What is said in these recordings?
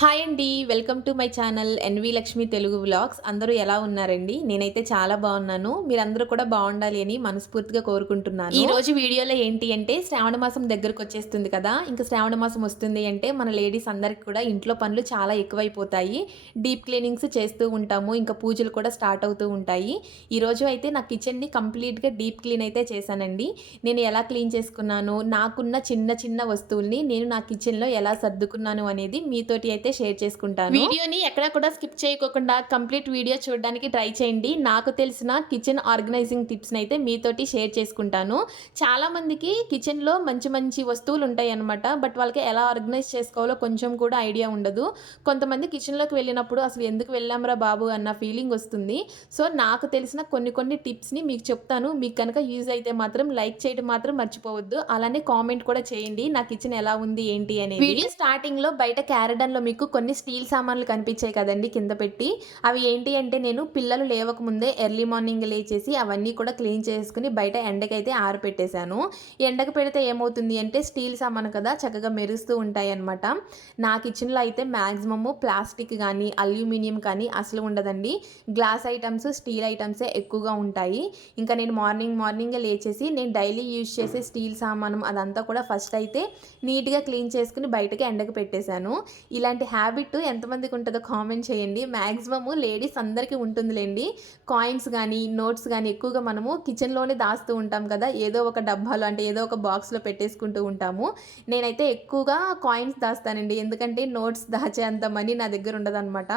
Hi అండి. Welcome to my channel NV Lakshmi Telugu vlogs. అందరూ ఎలా ఉన్నారండి? నేనైతే చాలా బాగున్నాను. మీరందరూ కూడా బాగుండాలి అని మనస్ఫూర్తిగా కోరుకుంటున్నాను. ఈ రోజు వీడియోలో ఏంటి అంటే శ్రావణ మాసం దగ్గరకొచ్చేస్తుంది కదా! ఇంక శ్రావణ మాసం వస్తుంది అంటే మన లేడీస్ అందరికి కూడా ఇంట్లో పనులు చాలా ఎక్కువైపోతాయి. డీప్ క్లీనింగ్స్ చేస్తూ ఉంటాము. ఇంకా పూజలు కూడా స్టార్ట్ అవుతూ ఉంటాయి. ఈరోజు అయితే నా కిచెన్‌ని కంప్లీట్‌గా డీప్ క్లీన్ అయితే చేశానండి. నేను ఎలా క్లీన్ చేసుకున్నాను, నాకున్న చిన్న చిన్న వస్తువుల్ని నేను నా కిచెన్‌లో ఎలా సర్దుకున్నాను అనేది మీతోటి అయితే షేర్ చేసుకుంటాను. వీడియోని ఎక్కడా కూడా స్కిప్ చేయకోకుండా కంప్లీట్ వీడియో చూడడానికి ట్రై చేయండి. నాకు తెలిసిన కిచెన్ ఆర్గనైజింగ్ టిప్స్‌ని అయితే మీతోటి షేర్ చేసుకుంటాను. చాలా మందికి కిచెన్‌లో మంచి మంచి వస్తువులు ఉంటాయన్నమాట. బట్ వాళ్ళకి ఎలా ఆర్గనైజ్ చేసుకోవాలో కొంచెం కూడా ఐడియా ఉండదు. కొంతమంది కిచెన్‌లోకి వెళ్ళినప్పుడు అసలు ఎందుకు వెళ్ళాంరా బాబు అన్న ఫీలింగ్ వస్తుంది. సో నాకు తెలిసిన కొన్ని టిప్స్‌ని మీకు చెప్తాను. మీకు కనుక యూజ్ అయితే మాత్రం లైక్ చేయడం మాత్రం మర్చిపోవద్దు. అలానే కామెంట్ కూడా చేయండి. నా కిచెన్ ఎలా ఉంది ఏంటి అనేది. వీడియో స్టార్టింగ్‌లో బయట క్యారడన్‌లో మీకు కొన్ని స్టీల్ సామాన్లు కనిపించాయి కదండీ కింద పెట్టి. అవి ఏంటి అంటే నేను పిల్లలు లేవకముందే ఎర్లీ మార్నింగ్ లేచేసి అవన్నీ కూడా క్లీన్ చేసుకొని బయట ఎండకైతే ఆరపెట్టేశాను. ఎండకు పెడితే ఏమవుతుంది అంటే స్టీల్ సామాను కదా చక్కగా మెరుస్తూ ఉంటాయన్నమాట. నా కిచెన్‌లో అయితే మాక్సిమము ప్లాస్టిక్ గానీ, అల్యూమినియం కానీ అసలు ఉండదండి. గ్లాస్ ఐటమ్స్, స్టీల్ ఐటమ్సే ఎక్కువగా ఉంటాయి. ఇంకా నేను మార్నింగే లేచేసి నేను డైలీ యూజ్ చేసే స్టీల్ సామాను అదంతా కూడా ఫస్ట్ అయితే నీట్‌గా క్లీన్ చేసుకొని బయటకి ఎండకు పెట్టేశాను. ఇలాంటి హ్యాబిట్ ఎంతమందికి ఉంటుందో కామెంట్ చేయండి. మ్యాక్సిమము లేడీస్ అందరికీ ఉంటుందిలేండి. కాయిన్స్ గానీ, నోట్స్ గానీ ఎక్కువగా మనము కిచెన్‌లోనే దాస్తూ ఉంటాం కదా! ఏదో ఒక డబ్బాలో అంటే ఏదో ఒక బాక్స్‌లో పెట్టేసుకుంటూ ఉంటాము. నేనైతే ఎక్కువగా కాయిన్స్ దాస్తానండి. ఎందుకంటే నోట్స్ దాచే అంత మనీ నా దగ్గర ఉండదనమాట.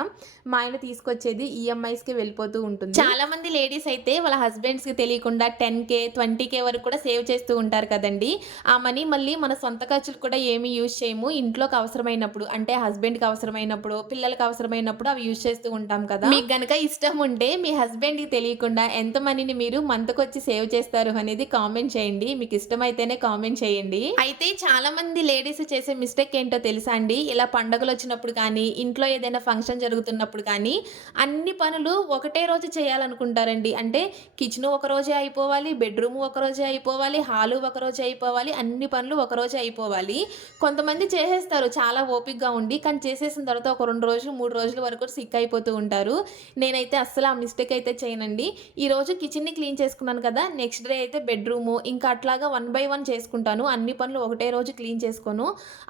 మా ఆయన తీసుకొచ్చేది ఈఎంఐస్‌కి వెళ్ళిపోతూ ఉంటుంది. చాలామంది లేడీస్ అయితే వాళ్ళ హస్బెండ్స్‌కి తెలియకుండా 10,000, 20,000 వరకు కూడా సేవ్ చేస్తూ ఉంటారు కదండీ! ఆ మనీ మళ్ళీ మన సొంత ఖర్చులు కూడా ఏమీ యూజ్ చేయము. ఇంట్లోకి అవసరమైనప్పుడు అంటే హస్బెండ్‌కి అవసరమైనప్పుడు, పిల్లలకి అవసరమైనప్పుడు అవి యూజ్ చేస్తూ ఉంటాం కదా! మీకు గనక ఇష్టం ఉంటే మీ హస్బెండ్‌కి తెలియకుండా ఎంత మనీని మీరు మంత్‌కొచ్చి సేవ్ చేస్తారు అనేది కామెంట్ చేయండి. మీకు ఇష్టమైతేనే కామెంట్ చేయండి. అయితే చాలా మంది లేడీస్ చేసే మిస్టేక్ ఏంటో తెలుసా అండి? ఇలా పండగలొచ్చినప్పుడు కానీ, ఇంట్లో ఏదైనా ఫంక్షన్ జరుగుతున్నప్పుడు కానీ, అన్ని పనులు ఒకటే రోజు చేయాలనుకుంటారండి. అంటే కిచెను ఒకరోజే అయిపోవాలి, బెడ్‌రూము ఒకరోజే అయిపోవాలి, హాలు ఒకరోజే అయిపోవాలి, అన్ని పనులు ఒకరోజే అయిపోవాలి. కొంతమంది చేసేస్తారు చాలా ఓపికగా ఉండి. కానీ చేసేసిన తర్వాత ఒక 2 రోజులు, 3 రోజుల వరకు సిక్ అయిపోతూ ఉంటారు. నేనైతే అస్సలు ఆ మిస్టేక్ అయితే చేయనండి. ఈరోజు కిచెన్‌ని క్లీన్ చేసుకున్నాను కదా! నెక్స్ట్ డే అయితే బెడ్‌రూము ఇంకా అట్లాగా వన్ బై వన్ చేసుకుంటాను. అన్ని పనులు ఒకటే రోజు క్లీన్ చేసుకోను.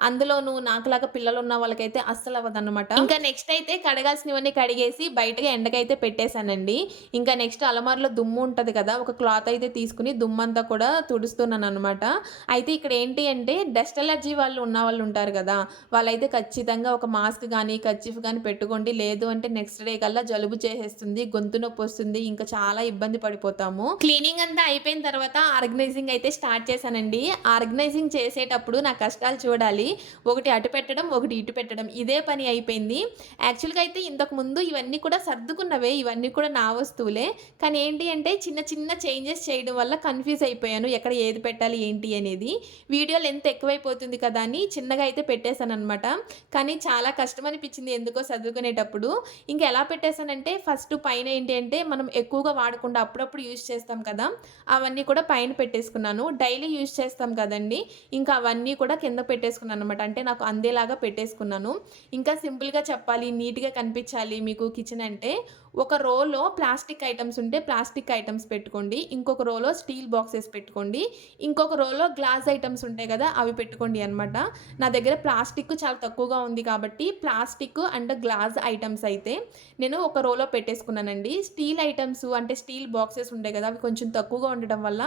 అందులోనూ నాకులాగా పిల్లలున్న వాళ్ళకైతే అస్సలు అవ్వదన్నమాట. ఇంకా నెక్స్ట్ అయితే కడగాల్సినవన్నీ కడిగేసి బయటకి ఎండకైతే పెట్టేశానండి. ఇంకా నెక్స్ట్ అలమారులో దుమ్ము ఉంటది కదా! ఒక క్లాత్ అయితే తీసుకొని దుమ్మంతా కూడా తుడుస్తున్నాననమాట. అయితే ఇక్కడ ఏంటి అంటే డస్ట్ అలర్జీ వాళ్ళు ఉన్నవాళ్ళు ఉంటారు కదా! వాళ్ళైతే ఖచ్చితంగా ఒక మాస్క్ గానీ, కర్చీఫ్ గానీ పెట్టుకోండి. లేదు అంటే నెక్స్ట్ డే కల్లా జలుబు చేసేస్తుంది, గొంతు నొప్పొస్తుంది. ఇంకా చాలా ఇబ్బంది పడిపోతాము. క్లీనింగ్ అంతా అయిపోయిన తర్వాత ఆర్గనైజింగ్ అయితే స్టార్ట్ చేశానండి. ఆర్గనైజింగ్ చేసేటప్పుడు నా కష్టాలు చూడాలి. ఒకటి అటు పెట్టడం, ఒకటి ఇటు పెట్టడం ఇదే పని అయిపోయింది. యాక్చువల్‌గా అయితే ఇంతకుముందు ఇవన్నీ కూడా సర్దుకున్నవే. ఇవన్నీ కూడా నా వస్తువులే. కానీ ఏంటి అంటే చిన్న చిన్న చేంజెస్ చేయడం వల్ల కన్‌ఫ్యూజ్ అయిపోయాను. ఎక్కడ ఏది పెట్టాలి ఏంటి అనేది. వీడియో లెంత్ ఎక్కువైపోతుంది కదా అని చిన్నగా అయితే పెట్టేశాననమాట. కానీ చాలా కష్టం అనిపించింది ఎందుకో చదువుకునేటప్పుడు. ఇంకా ఎలా పెట్టేశానంటే ఫస్ట్ పైన ఏంటి అంటే మనం ఎక్కువగా వాడకుండా అప్పుడప్పుడు యూజ్ చేస్తాం కదా! అవన్నీ కూడా పైన పెట్టేసుకున్నాను. డైలీ యూజ్ చేస్తాం కదండీ! ఇంకా అవన్నీ కూడా కింద పెట్టేసుకున్నాననమాట. అంటే నాకు అందేలాగా పెట్టేసుకున్నాను. ఇంకా సింపుల్‌గా చెప్పాలి, నీట్‌గా కనిపించాలి మీకు కిచెన్ అంటే ఒక రోలో ప్లాస్టిక్ ఐటెమ్స్ ఉంటే ప్లాస్టిక్ ఐటెమ్స్ పెట్టుకోండి. ఇంకొక రోలో స్టీల్ బాక్సెస్ పెట్టుకోండి. ఇంకొక రోలో గ్లాస్ ఐటెమ్స్ ఉంటాయి కదా! అవి పెట్టుకోండి అనమాట. నా దగ్గర ప్లాస్టిక్ చాలా తక్కువగా ఉంది కాబట్టి ప్లాస్టిక్ అండ్ గ్లాస్ ఐటెమ్స్ అయితే నేను ఒక రోలో పెట్టేసుకున్నానండి. స్టీల్ ఐటెమ్స్ అంటే స్టీల్ బాక్సెస్ ఉంటాయి కదా! అవి కొంచెం తక్కువగా ఉండడం వల్ల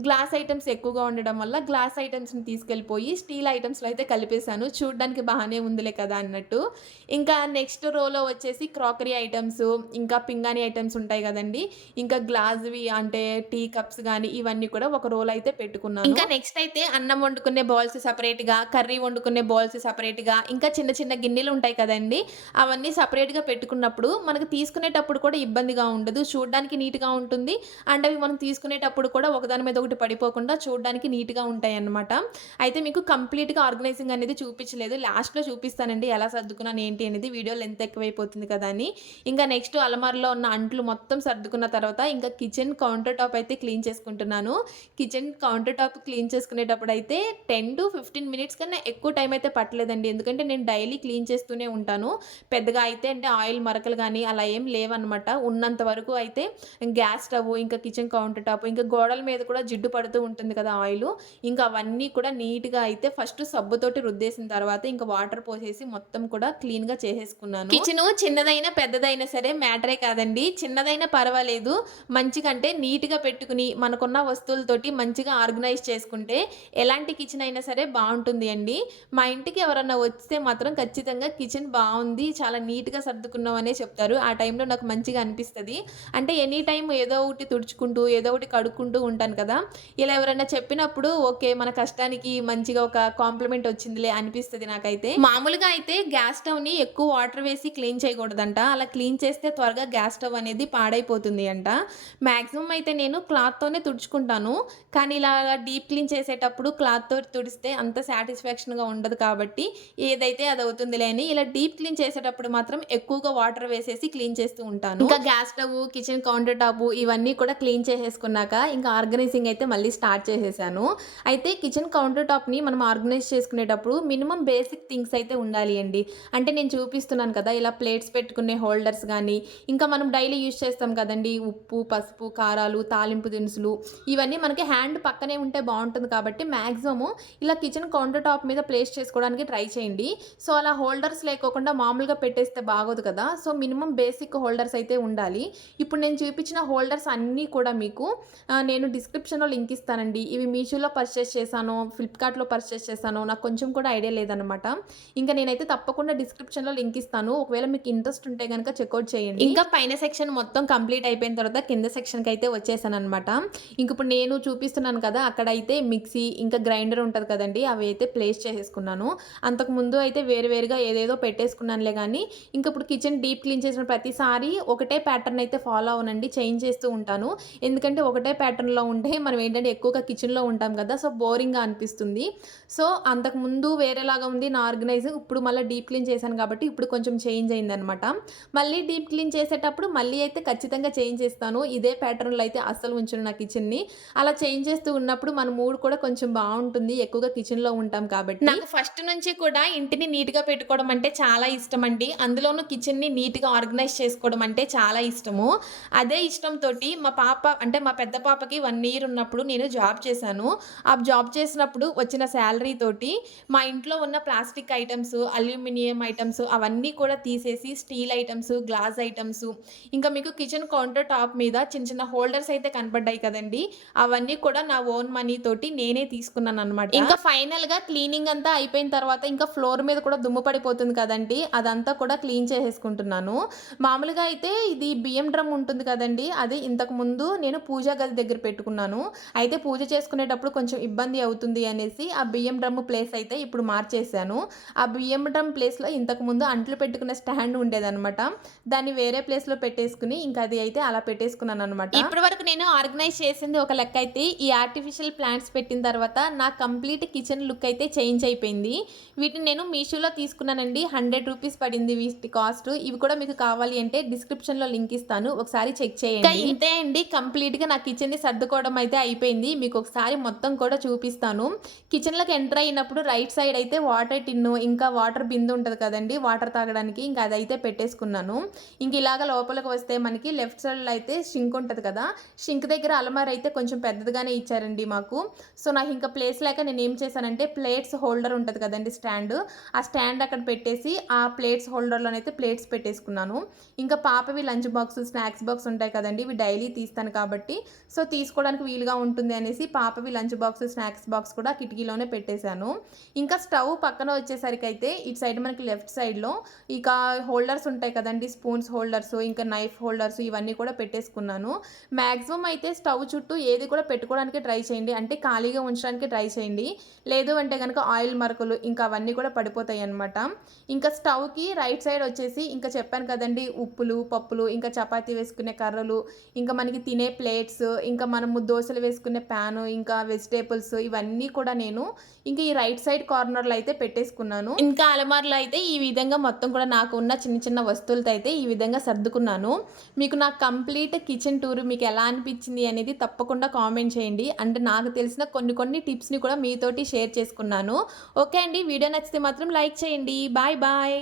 గ్లాస్ ఐటెమ్స్ ఎక్కువగా ఉండడం వల్ల గ్లాస్ ఐటెమ్స్‌ని తీసుకెళ్ళిపోయి స్టీల్ ఐటెమ్స్‌లో అయితే కలిపేశాను. చూడ్డానికి బానే ఉందిలే కదా అన్నట్టు. ఇంకా నెక్స్ట్ రోలో వచ్చేసి క్రాకరీ ఐటెమ్స్, ఇంకా పింగాణీ ఐటెమ్స్ ఉంటాయి గదండీ! ఇంకా గ్లాస్‌వి అంటే టీ కప్స్ గానీ, ఇవన్నీ కూడా ఒక రోల్ అయితే పెట్టుకున్నాను. ఇంకా నెక్స్ట్ అయితే అన్నం వండుకునే బౌల్స్ సెపరేట్‌గా, కర్రీ వండుకునే బౌల్స్ సెపరేట్‌గా, ఇంకా చిన్న చిన్న గిన్నెలు ఉంటాయి కదండీ! అవన్నీ సెపరేట్‌గా పెట్టుకున్నప్పుడు మనకు తీసుకునేటప్పుడు కూడా ఇబ్బందిగా ఉండదు. చూడ్డానికి నీట్‌గా ఉంటుంది. అండ్ అవి మనం తీసుకునేటప్పుడు కూడా ఒకదాని మీద ఒకటి పడిపోకుండా చూడ్డానికి నీట్‌గా ఉంటాయన్నమాట. అయితే మీకు కంప్లీట్‌గా ఆర్గనైజింగ్ అనేది చూపించలేదు. లాస్ట్‌లో చూపిస్తానండి ఎలా సర్దుకున్నాను ఏంటి అనేది. వీడియో లెంత్ ఎక్కువైపోతుంది కదా అని. ఇంకా నెక్స్ట్ అలమారలో ఉన్న అంట్లు మొత్తం సర్దుకున్న తర్వాత ఇంకా కిచెన్ కౌంటర్ టాప్ అయితే క్లీన్ చేసుకుంటున్నాను. కిచెన్ కౌంటర్ టాప్ క్లీన్ చేసుకునేటప్పుడు అయితే 10-15 మినిట్స్ కన్నా ఎక్కువ టైం అయితే పట్టలేదండి. ఎందుకంటే నేను డైలీ క్లీన్ చేస్తూనే ఉంటాను. పెద్దగా అయితే అంటే ఆయిల్ మరకలు గానీ అలా ఏం లేవన్నమాట. ఉన్నంత వరకు అయితే గ్యాస్ స్టవ్, ఇంకా కిచెన్ కౌంటర్ టాప్, ఇంకా గోడల మీద కూడా జిడ్డు పడుతూ ఉంటుంది కదా ఆయిలు. ఇంకా అవన్నీ కూడా నీట్‌గా అయితే ఫస్ట్ సబ్బుతోటి రుద్దేసిన తర్వాత ఇంకా వాటర్ పోసేసి మొత్తం కూడా క్లీన్‌గా చేసేసుకున్నాను. కిచెను చిన్నదైనా, పెద్దదైనా సరే మ్యాటరే కాదండి. చిన్నదైనా పర్వాలేదు. మంచిగా అంటే నీట్‌గా పెట్టుకుని మనకున్న వస్తువులతోటి మంచిగా ఆర్గనైజ్ చేసుకుంటే ఎలాంటి కిచెన్ అయినా సరే బావుంటుంది అండి. మా ఇంటికి ఎవరన్నా వస్తే మాత్రం ఖచ్చితంగా కిచెన్ బావుంది, చాలా నీట్‌గా సర్దుకున్నాం అనే చెప్తారు. ఆ టైంలో నాకు మంచిగా అనిపిస్తది. అంటే ఎనీ టైమ్ ఏదో ఒకటి తుడుచుకుంటూ, ఏదో ఒకటి కడుక్కుంటూ ఉంటాను కదా! ఇలా ఎవరైనా చెప్పినప్పుడు ఓకే. మన కష్టానికి మంచిగా ఒక కాంప్లిమెంట్ వచ్చిందిలే అనిపిస్తది నాకైతే. మామూలుగా అయితే గ్యాస్ స్టవ్‌ని ఎక్కువ వాటర్ వేసి క్లీన్ చేయకూడదంట. అలా క్లీన్ చేస్తే త్వరగా గ్యాస్ స్టవ్ అనేది పాడైపోతుంది అంట. మాక్సిమం అయితే నేను క్లాత్‌తోనే తుడుచుకుంటాను. కానీ ఇలాగా డీప్ క్లీన్ చేసేటప్పుడు క్లాత్‌తో తుడిస్తే అంత సాటిస్ఫాక్షన్‌గా ఉండదు కాబట్టి ఏదైతే అది అవుతుందిలే అని ఇలా డీప్ క్లీన్ చేసేటప్పుడు మాత్రం ఎక్కువగా వాటర్ వేసేసి క్లీన్ చేస్తూ ఉంటాను. ఇంకా gas stove, kitchen counter top ఇవన్నీ కూడా క్లీన్ చేసేసుకున్నాక ఇంకా ఆర్గనైజింగ్ అయితే మళ్ళీ స్టార్ట్ చేసేసాను. అయితే కిచెన్ కౌంటర్ టాప్‌ని మనం ఆర్గనైజ్ చేసుకునేటప్పుడు మినిమమ్ బేసిక్ థింగ్స్ అయితే ఉండాలి అండి. అంటే నేను చూపిస్తున్నాను కదా! ఇలా ప్లేట్స్ పెట్టుకునే హోల్డర్స్ గానీ, ఇంకా మనం డైలీ యూజ్ చేస్తాం కదండీ! ఉప్పు, పసుపు, కారాలు, తాలింపు దినుసులు ఇవన్నీ మనకి హ్యాండ్ పక్కనే ఉంటే బావుంటుంది కాబట్టి మాక్సిమము ఇలా కిచెన్ కౌంటర్ టాప్ మీద ప్లేస్ చేసుకోవడానికి ట్రై చేయండి. సో, అలా హోల్డర్స్ లేకోకుండా మామూలుగా పెట్టేస్తే బాగోదు కదా! సో, మినిమమ్ బేసిక్ హోల్డర్స్ అయితే ఉండాలి. ఇప్పుడు నేను చూపించిన హోల్డర్స్ అన్నీ కూడా మీకు నేను డిస్క్రిప్షన్‌లో లింక్ ఇస్తానండి. ఇవి మీషోలో పర్చేస్ చేశాను, ఫ్లిప్‌కార్ట్‌లో పర్చేస్ చేశాను. నాకు కొంచెం కూడా ఐడియా లేదనమాట. ఇంకా నేనైతే తప్పకుండా డిస్క్రిప్షన్‌లో లింక్ ఇస్తాను. ఒకవేళ మీకు ఇంట్రెస్ట్ ఉంటే గనక చెక్‌ఔట్ చేయండి. ఇంకా పైన సెక్షన్ మొత్తం కంప్లీట్ అయిపోయిన తర్వాత కింద సెక్షన్‌కి అయితే వచ్చేసాననమాట. ఇంక ఇప్పుడు నేను చూపిస్తున్నాను కదా! అక్కడైతే మిక్సీ, ఇంకా గ్రైండర్ ఉంటది కదండీ! అవి అయితే ప్లేస్ చేసేసుకున్నాను. అంతకుముందు అయితే వేరువేరుగా ఏదేదో పెట్టేసుకున్నానులే గానీ, ఇంక ఇప్పుడు కిచెన్ డీప్ క్లీన్ చేసిన ప్రతిసారి ఒకటే ప్యాటర్న్ అయితే ఫాలో అవ్వనండి. చేంజ్ చేస్తూ ఉంటాను. ఎందుకంటే ఒకటే ప్యాటర్న్‌లో ఉంటే మనం ఏంటంటే ఎక్కువగా కిచెన్‌లో ఉంటాం కదా! సో, బోరింగ్‌గా అనిపిస్తుంది. సో, అంతకుముందు వేరేలాగా ఉంది నా ఆర్గనైజింగ్. ఇప్పుడు మళ్ళీ డీప్ క్లీన్ చేశాను కాబట్టి ఇప్పుడు కొంచెం చేంజ్ అయిందనమాట. మళ్ళీ డీప్ క్లీన్ చేసేటప్పుడు మళ్ళీ అయితే ఖచ్చితంగా చేంజ్ చేస్తాను. ఇదే ప్యాటర్న్‌లో అయితే అస్సలు ఉంచను నా కిచెన్‌ని. అలా చేంజ్ చేస్తూ ఉన్నప్పుడు మన మూడ్ కూడా కొంచెం బావుంటుంది. ఎక్కువగా కిచెన్‌లో ఉంటాం కాబట్టి. నాకు ఫస్ట్ నుంచి కూడా ఇంటిని నీట్‌గా పెట్టుకోవడం అంటే చాలా ఇష్టమండి. అందులోనూ కిచెన్‌ని నీట్‌గా ఆర్గనైజ్ చేసుకోవడం అంటే చాలా ఇష్టము. అదే ఇష్టంతోటి మా పాప అంటే మా పెద్ద పాపకి 1 ఇయర్ ఉన్నప్పుడు నేను జాబ్ చేశాను. ఆ జాబ్ చేసినప్పుడు వచ్చిన సాలరీ తోటి మా ఇంట్లో ఉన్న ప్లాస్టిక్ ఐటెమ్స్, అల్యూమినియం ఐటెమ్స్ అవన్నీ కూడా తీసేసి స్టీల్ ఐటెమ్స్, గ్లాస్ ఐటెమ్స్ ఇంకా మీకు కిచెన్ కౌంటర్ టాప్ మీద చిన్న చిన్న హోల్డర్స్ అయితే కనపడ్డాయి కదండీ! అవన్నీ కూడా నా ఓన్ మనీ తోటి నేనే తీసుకున్నాననమాట. ఇంకా ఫైనల్‌గా క్లీనింగ్ అంతా అయిపోయిన తర్వాత ఇంకా ఫ్లోర్ మీద కూడా దుమ్ము పడిపోతుంది కదండీ! అదంతా కూడా క్లీన్ చేసేసుకుంటున్నాను. మామూలుగా అయితే ఇది బియ్యం డ్రమ్ ఉంటుంది కదండీ! అది ఇంతకుముందు నేను పూజా గది దగ్గర పెట్టుకున్నాను. అయితే పూజ చేసుకునేటప్పుడు కొంచెం ఇబ్బంది అవుతుంది అనేసి ఆ బియ్యం డ్రమ్ ప్లేస్ అయితే ఇప్పుడు మార్చేశాను. ఆ బియ్యం డ్రమ్ ప్లేస్‌లో ఇంతకుముందు అంట్లు పెట్టుకునే స్టాండ్ ఉండేదనమాట. దాన్ని వేరే ప్లేస్‌లో పెట్టేసుకొని ఇంకా అది అయితే అలా పెట్టేసుకున్నాననమాట. ఇప్పటి వరకు నేను ఆర్గనైజ్ చేసింది ఒక లెక్క అయితే ఈ ఆర్టిఫిషియల్ ప్లాంట్స్ పెట్టిన తర్వాత నా కంప్లీట్ కిచెన్ లుక్ అయితే చేంజ్ అయిపోయింది. వీటిని నేను మీషోలో తీసుకున్నానండి. ₹100 పడింది వీటి కాస్ట్. ఇవి కూడా మీకు కావాలి అంటే డిస్క్రిప్షన్‌లో లింక్ ఇస్తాను. ఒకసారి చెక్ చేయండి. ఇంకా ఇంతే అండి కంప్లీట్‌గా నా కిచెన్‌ని సర్దుకోవడం అయితే అయిపోయింది. మీకు ఒకసారి మొత్తం కూడా చూపిస్తాను. కిచెన్‌లోకి ఎంటర్ అయినప్పుడు రైట్ సైడ్ అయితే వాటర్ టిన్ను, ఇంకా వాటర్ బిందె ఉంటది కదండీ! వాటర్ తాగడానికి ఇంకా అదైతే పెట్టేసుకున్నాను. ఇంక ఇలాగ లోపలికి వస్తే మనకి లెఫ్ట్ సైడ్‌లో అయితే సింక్ ఉంటది కదా! సింక్ దగ్గర అలమార అయితే కొంచెం పెద్దదిగానే ఇచ్చారండి మాకు. సో, నాకు ఇంకా ప్లేస్ లేక నేనేం చేశానంటే ప్లేట్స్ హోల్డర్ ఉంటది కదండీ స్టాండ్. ఆ స్టాండ్ అక్కడ పెట్టేసి ఆ ప్లేట్స్ హోల్డర్‌లోనైతే ప్లేట్స్ పెట్టేసుకున్నాను. ఇంకా పాపవి లంచ్ బాక్స్, స్నాక్స్ బాక్స్ ఉంటాయి కదండీ! ఇవి డైలీ తీస్తాను కాబట్టి సో, తీసుకోవడానికి వీలుగా ఉంటుంది అనేసి పాపవి లంచ్ బాక్స్, స్నాక్స్ బాక్స్ కూడా కిటికీలోనే పెట్టేశాను. ఇంకా స్టవ్ పక్కన వచ్చేసరికైతే ఇటు సైడ్ మనకి లెఫ్ట్ సైడ్‌లో ఇక హోల్డర్స్ ఉంటాయి కదండీ! స్పూన్స్ హోల్డర్స్, ఇంకా నైఫ్ హోల్డర్స్ ఇవన్నీ కూడా పెట్టేసుకున్నాను. మాక్సిమం అయితే స్టవ్ చుట్టూ ఏది కూడా పెట్టుకోవడానికి ట్రై చేయండి. అంటే ఖాళీగా ఉంచడానికి ట్రై చేయండి. లేదు అంటే గనక ఆయిల్ మరకలు ఇంకా అవన్నీ కూడా పడిపోతాయన్నమాట. ఇంకా స్టవ్‌కి రైట్ సైడ్ వచ్చేసి ఇంకా చెప్పాను కదండీ! ఉప్పులు, పప్పులు, ఇంకా చపాతీ వేసుకునే కర్రలు, ఇంకా మనకి తినే ప్లేట్స్, ఇంకా మనము దోసలు వేసుకునే ప్యాను, ఇంకా వెజిటబుల్స్ ఇవన్నీ కూడా నేను ఇంకా ఈ రైట్ సైడ్ కార్నర్‌లో అయితే పెట్టేసుకున్నాను. ఇంకా అలమారలో అయితే ఈ విధంగా మొత్తం కూడా నాకు ఉన్న చిన్న చిన్న వస్తువులతో అయితే ఈ విధంగా సర్దుకున్నాను. మీకు నా కంప్లీట్ కిచెన్ టూర్ మీకు ఎలా అనిపించింది అనేది తప్పకుండా కామెంట్ చేయండి. అంటే నాకు తెలిసిన కొన్ని టిప్స్‌ని కూడా మీతోటి షేర్ చేసుకున్నాను. ఓకే అండి. వీడియో నచ్చితే మాత్రం లైక్ చేయండి. Bye bye.